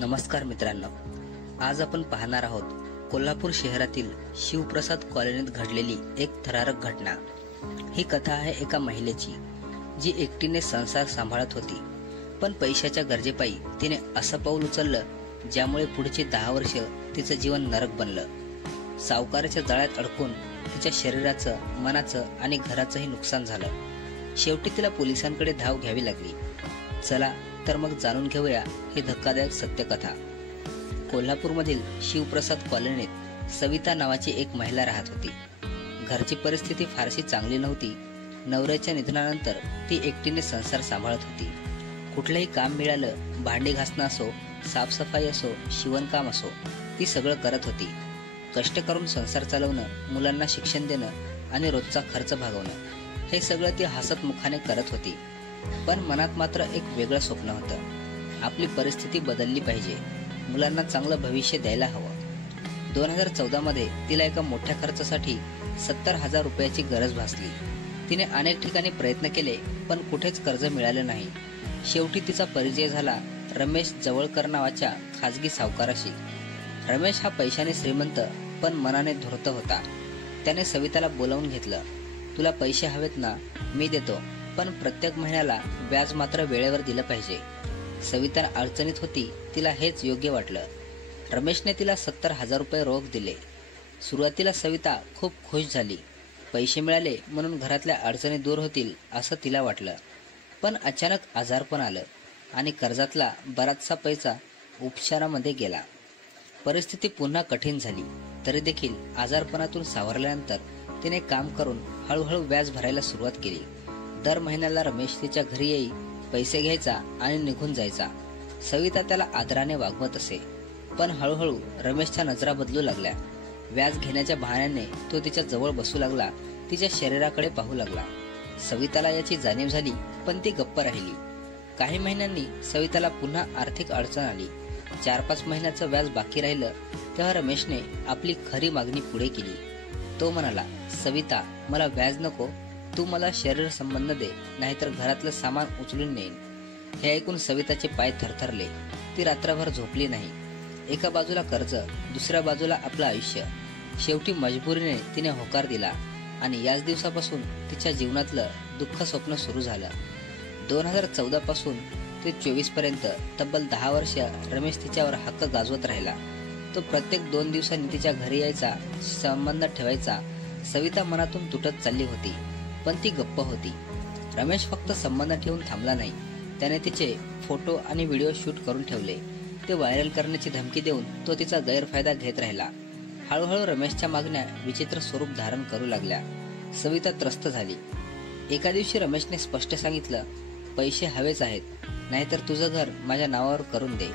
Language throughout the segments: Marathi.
नमस्कार मित्रांनो, आज आपण पाहणार आहोत कोल्हापूर शहरातील शिवप्रसाद कॉलनीत घडलेली एक थरारक घटना। ही कथा आहे एका महिलेची जी एकटीने संसार सांभाळत होती, पण पैशाच्या गरजेपायी तिने असं पाऊल उचललं ज्यामुळे पुढची 10 वर्ष तिचं जीवन नरक बनलं। सावकाराच्या जाळ्यात अडकून तिच्या शरीराचं, मनाचं आणि घराचंही नुकसान झालं। शेवटी तिला पोलिसांकडे धाव घ्यावी लागली। चला तर मग जाणून घेऊया ही धक्कादायक सत्यकथा। कोल्हापूरमधील शिवप्रसाद कॉलनीत सविता नावाची एक महिला राहत होती। घरची परिस्थिती फारशी चांगली नव्हती। नवऱ्याच्या निधनानंतर ती एकटीने संसार सांभाळत होती। कुठलंही काम मिळालं, भांडी घासणं असो, साफसफाई असो, शिवणकाम असो, ती सगळं करत होती। कष्ट करून संसार चालवणं, मुलांना शिक्षण देणं आणि रोजचा खर्च भागवणं हे सगळं ती हसत मुखाने करत होती। पण मनात मात्र एक वेगळं स्वप्न होतं। आपली परिस्थिती बदलली पाहिजे, मुलांना चांगलं भविष्य द्यायला हवं। 2014 मध्ये तिला एका मोठ्या खर्चासाठी 70,000 रुपयाची गरज भासली। तिने अनेक ठिकाणी प्रयत्न केले, पण कुठेच कर्ज मिळालं नाही। शेवटी तिचा परिचय झाला रमेश जवळकर नावाच्या खाजगी सावकाराशी। रमेश हा पैशाने श्रीमंत पण मनाने धूर्त होता। त्याने सविताला बोलावून घेतलं। तुला पैसे हवेत ना, मी देतो, पण प्रत्येक महिन्याला व्याज मात्र वेळेवर दिलं पाहिजे। सविता अडचणीत होती, तिला हेच योग्य वाटलं। रमेशने तिला 70,000 रुपये रोख दिले। सुरुवातीला सविता खूप खुश झाली। पैसे मिळाले म्हणून घरातल्या अडचणी दूर होतील असं तिला वाटलं। पण अचानक आजारपण आलं आणि कर्जातला बराचसा पैसा उपचारामध्ये गेला। परिस्थिती पुन्हा कठीण झाली। तरी देखील आजारपणातून सावरल्यानंतर तिने काम करून हळूहळू व्याज भरायला सुरुवात केली। दर महिन्याला रमेश तिच्या घरी येई, पैसे घ्यायचा आणि निघून जायचा। सविता त्याला आदराने वागवत असे, पण हळूहळू रमेशच्या नजरा बदलू लागल्या। व्याज घेण्याच्या बहाण्याने तो तिच्या जवळ बसू लागला, तिच्या शरीराकडे पाहू लागला। सविताला याची जाणीव झाली, पण ती गप्प राहिली। काही महिन्यांनी सविताला पुन्हा आर्थिक अडचण आली। 4-5 महिन्याचं व्याज बाकी राहिलं तेव्हा रमेशने आपली खरी मागणी पुढे केली। तो म्हणाला, सविता, मला व्याज नको, तू मला शरीर संबंध दे, नाहीतर घरातलं सामान उचलून नेईन। हे ऐकून सविताचे पाय थरथरले। ती रात्रभर झोपली नाही। एका बाजूला कर्ज, दुसऱ्या बाजूला आपलं आयुष्य। शेवटी मजबुरीने तिने होकार दिला आणि याच दिवसापासून तिच्या जीवनातलं दुःख स्वप्न सुरू झालं। 2014 पासून ते 24 पर्यंत तब्बल 10 वर्ष रमेश तिच्यावर हक्क गाजवत राहिला। तो प्रत्येक 2 दिवसांनी तिच्या घरी यायचा, संबंध ठेवायचा। सविता मनातून तुटत चालली होती, पण ती गप्प होती। रमेश फक्त संबंध ठेवून थांबला नाही, त्याने तिचे फोटो आणि व्हिडिओ शूट करून ठेवले। ते व्हायरल करण्याची धमकी देऊन तो तिचा गैरफायदा घेत राहिला। हळूहळू रमेशच्या मागण्या विचित्र स्वरूप धारण करू लागल्या। सविता त्रस्त झाली। एका दिवशी रमेशने स्पष्ट सांगितलं, पैसे हवेच आहेत, नाहीतर तुझं घर माझ्या नावावर करून दे।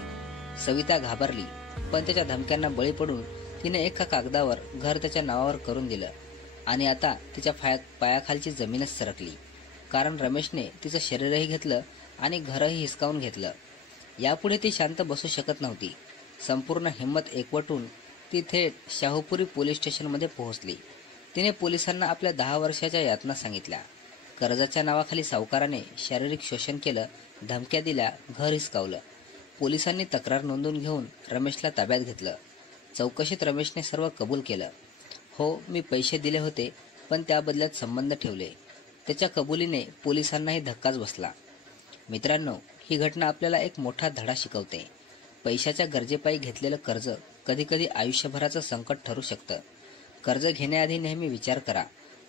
सविता घाबरली, पण त्याच्या धमक्यांना बळी पडून तिने एका कागदावर घर त्याच्या नावावर करून दिलं आणि आता तिच्या पायाखालची जमीनच सरकली, कारण रमेशने तिचं शरीरही घेतलं आणि घरही हिसकावून घेतलं। यापुढे ती शांत बसू शकत नव्हती। संपूर्ण हिंमत एकवटून ती थेट शाहूपुरी पोलीस स्टेशनमध्ये पोहोचली। तिने पोलिसांना आपल्या 10 वर्षाच्या यातना सांगितल्या। कर्जाच्या नावाखाली सावकाराने शारीरिक शोषण केलं, धमक्या दिल्या, घर हिसकावलं। पोलिसांनी तक्रार नोंदवून घेऊन रमेशला ताब्यात घेतलं। चौकशीत रमेशने सर्व कबूल केलं। हो, मी पैसे दिले होते, पण त्या बदल्यात संबंध ठेवले। त्याच्या कबुलीने पोलिसांनाही धक्काच बसला। मित्रांनो, ही घटना आपल्याला एक मोठा धडा शिकवते। पैशाच्या गरजेपायी घेतलेलं कर्ज कधीकधी आयुष्यभराचं संकट ठरू शकतं। कर्ज घेण्याआधी नेहमी विचार करा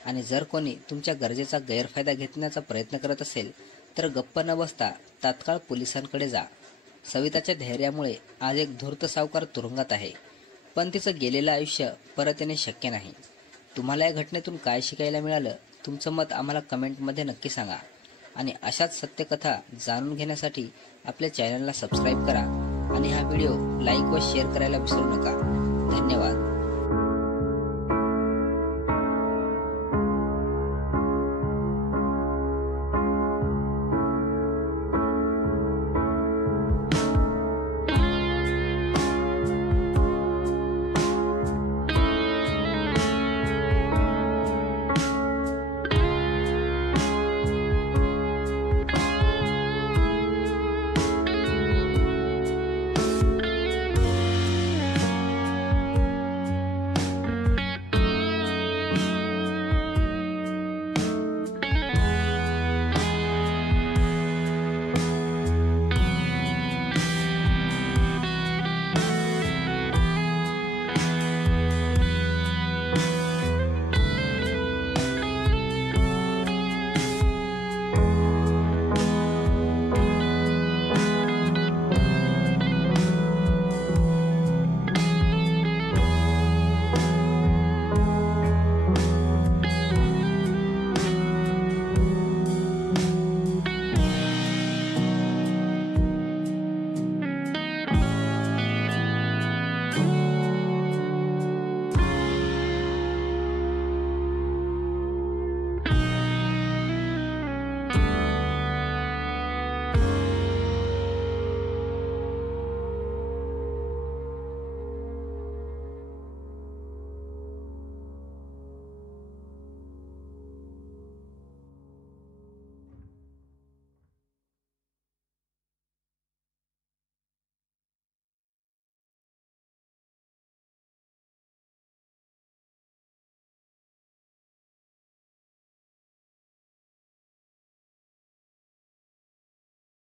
आणि जर कोणी तुमच्या गरजेचा गैरफायदा घेण्याचा प्रयत्न करत असेल तर गप्प न बसता तात्काळ पोलिसांकडे जा। सविताच्या धैर्यामुळे आज एक धूर्त सावकार तुरुंगात आहे, पण तिचं गेलेलं आयुष्य परत येणे शक्य नाही। तुम्हाला या घटनेतून काय शिकायला मिळालं, तुमचं मत आम्हाला कमेंटमध्ये नक्की सांगा आणि अशाच सत्यकथा जाणून घेण्यासाठी आपल्या चॅनलला सबस्क्राईब करा आणि हा व्हिडिओ लाईक व शेअर करायला विसरू नका। धन्यवाद।